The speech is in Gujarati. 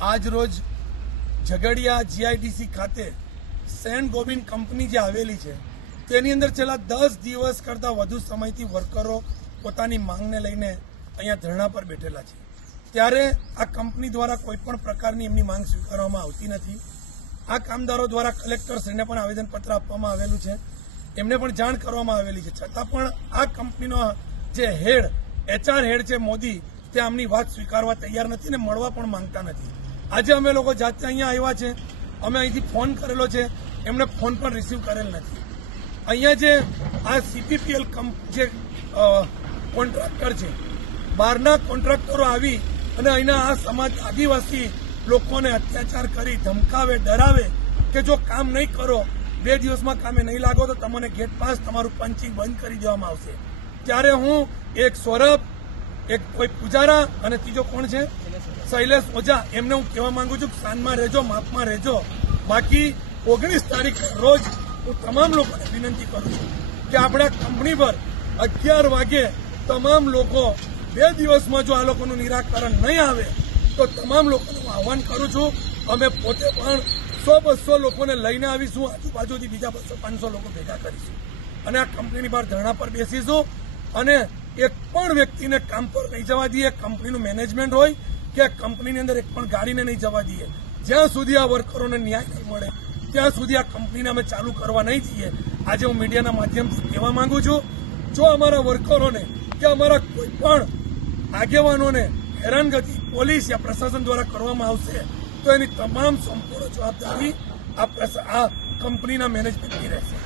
આજ રોજ ઝઘડિયા જીઆઈડીસી ખાતે સેન્ટ ગોવિંદ કંપની જે આવેલી છે તેની અંદર છેલ્લા 10 દિવસ કરતાં વધુ સમયથી વર્કરો પોતાની માંગને લઈને અહીંયા ધરણા પર બેઠેલા છે। ત્યારે આ કંપની દ્વારા કોઈપણ પ્રકારની એમની માંગ સ્વીકારવામાં આવતી નથી। આ કામદારો દ્વારા કલેક્ટરશ્રીને પણ આવેદનપત્ર આપવામાં આવેલું છે, એમને પણ જાણ કરવામાં આવેલી છે, છતાં પણ આ કંપનીનો જે હેડ HR હેડ છે મોદી, તે આમની વાત સ્વીકારવા તૈયાર નથી ને મળવા પણ માંગતા નથી। આજે અમે લોકો જાતે અહીંયા આવ્યા છે, અમે અહીંથી ફોન કરેલો છે, એમને ફોન પણ રિસીવ કરેલ નથી। અહીંયા જે આ CPPL જે કોન્ટ્રાક્ટર છે, બહારના કોન્ટ્રાક્ટરો આવી અને અહીંના આ સમાજ આદિવાસી લોકોને અત્યાચાર કરી ધમકાવે, ડરાવે કે જો કામ નહીં કરો, 2 દિવસમાં કામે નહીં લાગો તો તમને ગેટ પાસ, તમારું પંચિંગ બંધ કરી દેવામાં આવશે। ત્યારે હું એક સૌરભ, એક કોઈ પૂજારા અને ત્રીજો કોણ છે શૈલેષ ઓઝા, એમને હું કહેવા માંગુ છું કે શાનમાં રહેજો, માપમાં રહેજો। બાકી 19 તારીખ રોજ હું તમામ લોકોને વિનંતી કરું છું કે આપણા કંપની પર 11 વાગે તમામ લોકો 2 દિવસમાં જો આ લોકોનું નિરાકરણ નહીં આવે તો તમામ લોકોનું આહવાન કરું છું। અમે પોતે પણ 100-200 લોકોને લઈને આવીશું, આજુબાજુથી બીજા 200-500 લોકો ભેગા કરીશું અને આ કંપનીની બહાર ધરણા પર બેસીશું અને એક પણ વ્યક્તિને કામ પર નહીં જવા દઈએ, કંપનીનું મેનેજમેન્ટ હોય કે કંપનીની અંદર એક પણ ગાડીને નહીં જવા દઈએ। જ્યાં સુધી આ વર્કરોને ન્યાય નહીં મળે ત્યાં સુધી આ કંપનીને અમે ચાલુ કરવા નહીં દઈએ। આજે હું મીડિયાના માધ્યમથી કહેવા માંગુ છું, જો અમારા વર્કરોને કે અમારા કોઈ પણ આગેવાનોને હેરાનગતિ પોલીસ યા પ્રશાસન દ્વારા કરવામાં આવશે તો એની તમામ સંપૂર્ણ જવાબદારી આ કંપનીના મેનેજમેન્ટની રહેશે।